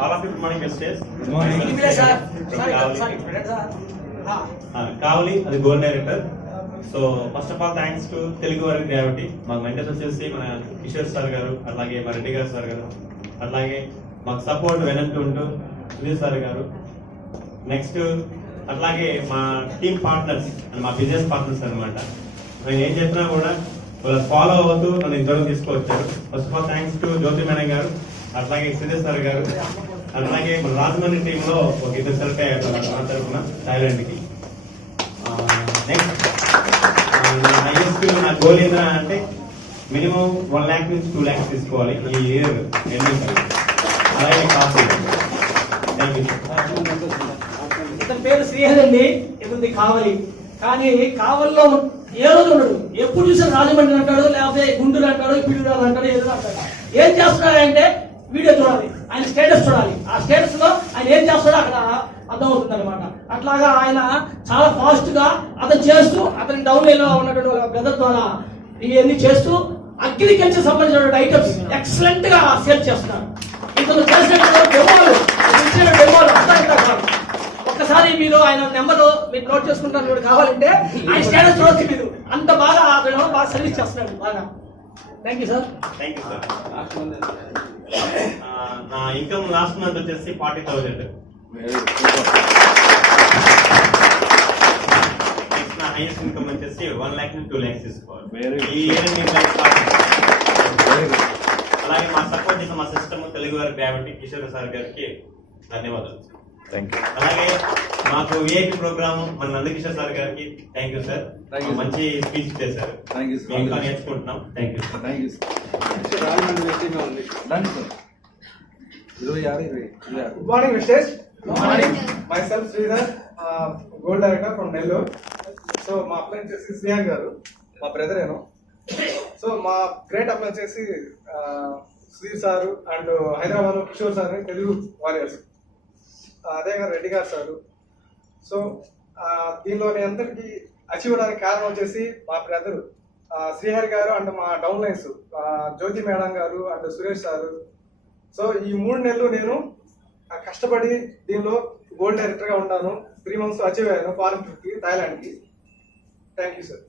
All of you, good morning, guests. Good morning. Kavali, the gold director. So first of all, thanks to Telugu Varga Gravity. మాకు mentors వచ్చేసి మన Kishore sir గారు, అలాగే మన రెడ్డి గారు sir గారు, అలాగే మాకు సపోర్ట్ వెనక్కి ఉంటూ సుధీర్ సార్ గారు. నెక్స్ట్ అట్లాగే మా టీమ్ పార్ట్నర్స్ అండ్ మా బిజినెస్ పార్ట్నర్స్ అనమాట. నేను ఏం చెప్పినా కూడా వాళ్ళు ఫాలో అవుతూ నన్ను ఇంతవరకు తీసుకువచ్చారు. First of all thanks to Jyothi madam గారు, అట్లాగే సుధీర్ సార్ గారు, అట్లాగే మన రాజమండ్రి టీంలో ఒక ఇద్దరు సెలెక్ట్ అయ్యారు నా తరఫున థాయిలాండ్ కి. నెక్స్ట్ నా హైయెస్ట్ నా గోల్ ఏంటంటే అంటే మినిమం 1 lakh నుంచి 2 lakhs తీసుకోవాలి ఈ ఇయర్ ఎండింగ్. అలాగే కాఫీ. Thank you. ఇతని పేరు శ్రీహరి అండి. ఇతనిది కావలి. కానీ కావలిలో ఏ రోజు ఉండడు. ఎప్పుడు చూసినా రాజమండ్రి అంటాడు, లేకపోతే గుంటూరు అంటాడు, పిడుగురాలు అంటాడు, ఏదో అంటాడు. ఏం చేస్తున్నాడంటే వీడియో చూడాలి, ఆయన స్టేటస్ చూడాలి. ఆ స్టేటస్ లో ఆయన ఏం చేస్తాడో అక్కడ అర్థమవుతుంది అనమాట. అట్లాగా ఆయన చాలా ఫాస్ట్ గా అతను చేస్తూ అతని డౌన్ లైన్ లో ఉన్నటువంటి బ్రదర్ ద్వారా ఇవన్నీ చేస్తూ అగ్రికల్చర్ సంబంధించిన ఐటమ్స్ ఎక్సలెంట్ గా సేల్ చేస్తున్నాడు. ఇతను చేసినటువంటి డెమోలు ఒక్కసారి మీరు ఆయన నెంబర్ మీరు నోట్ చేసుకుంటారు కూడా కావాలంటే ఆయన స్టేటస్ చూడొచ్చు మీరు. అంత బాగా అతను బాగా సర్వీస్ చేస్తున్నాడు బాగా. Thank you sir. Thank you sir. నా ఇన్కమ్ లాస్ట్ మంత్ వచ్చేసి 40,000. నెక్స్ట్ నా హైయెస్ట్ ఇన్కమ్ వచ్చేసి 1 lakh నుంచి 2 lakhs తీసుకోవాలి. అలాగే మా సపోర్ట్ చేసిన మా సిస్టమ్ తెలుగు వారి గ్రావిటీ కిషోర్ సార్ గారికి ధన్యవాదాలు. అలాగే మాకు విఐపి ప్రోగ్రామ్ మన నందకిషోర్ సార్ గారికి థ్యాంక్ యూ సార్. మంచి స్పీచ్ చేశారు, ఇంకా నేర్చుకుంటున్నాం. Thank you. Good morning, Mr. Good morning. Myself Sridhar, Gold Director from Nellore. So, మా అప్లై చేసి శ్రీహర్ గారు మా బ్రదర్ ఏనో. సో మా గ్రేట్ అప్లై చేసి Sudheer sir and Hyderabad Kishore sir Telugu warriors, అదేవిధంగా రెడ్డి గారు సారు. సో దీనిలో అందరికీ అచీవ్ అవడానికి కారణం వచ్చేసి మా బ్రదర్ శ్రీహరి గారు అండ్ మా డౌన్ లైన్స్ జ్యోతి మేడం గారు అండ్ సురేష్ సారు. సో ఈ 3 నెలలు నేను కష్టపడి దీనిలో గోల్డ్ డైరెక్టర్ గా ఉన్నాను. 3 months అచీవ్ అయ్యాను ఫారెన్ ట్రిప్ కి, థాయిలాండ్ కి. Thank you sir.